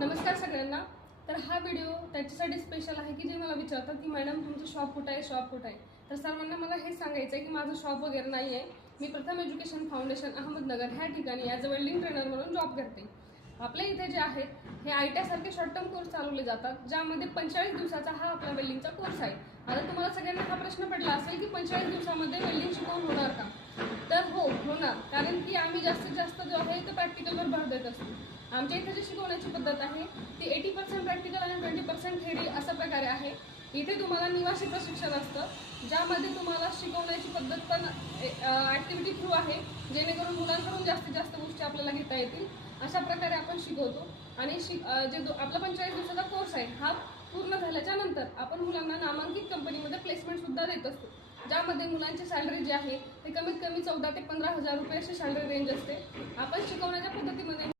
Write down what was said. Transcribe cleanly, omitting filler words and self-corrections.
नमस्कार सगळ्यांना। तर हा व्हिडिओ त्याच्यासाठी स्पेशल आहे की जे मला विचारतात की मॅडम तुमचं शॉप कुठे आहे, शॉप कुठे आहे। तर सर्वांना मला हे सांगायचं आहे की माझं शॉप वगैरे नाही आहे। मी प्रथम एज्युकेशन फाउंडेशन अहमदनगर ह्या ठिकाणी ॲज अ वेल्डिंग ट्रेनर म्हणून जॉब करते। आपल्या इथे जे आहेत हे ITIA सारखे शॉर्ट टर्म कोर्स चालवले जातात, ज्यामध्ये 45 दिवसाचा हा आपला वेल्डिंगचा कोर्स आहे। आता तुम्हाला सगळ्यांना हा प्रश्न पडला असेल की 45 दिवसामध्ये वेल्डिंग शिकवून होणार का? तर हो, होणार। कारण की आम्ही जास्तीत जास्त जो आहे ते प्रॅक्टिकलवर भर देत असतो। आमच्या इथे जी शिकवण्याची पद्धत आहे ती 80% प्रॅक्टिकल आणि 20% थेअरी अशा प्रकारे आहे। इथे तुम्हाला निवासी प्रशिक्षण असतं, ज्यामध्ये तुम्हाला शिकवण्याची पद्धत पण ॲक्टिव्हिटी थ्रू आहे, जेणेकरून मुलांकडून जास्तीत जास्त गोष्टी आपल्याला घेता येतील अशा प्रकारे आपण शिकवतो। आणि आपला 45 दिवसाचा कोर्स आहे हा पूर्ण झाल्याच्या नंतर आपण मुलांना नामांकित कंपनीमध्ये प्लेसमेंट सुद्धा देत असतो, ज्यामध्ये मुलांची सॅलरी जी आहे ते कमीत कमी 14 ते 15 हजार रुपये अशी सॅलरी रेंज असते। आपण शिकवण्याच्या पद्धतीमध्ये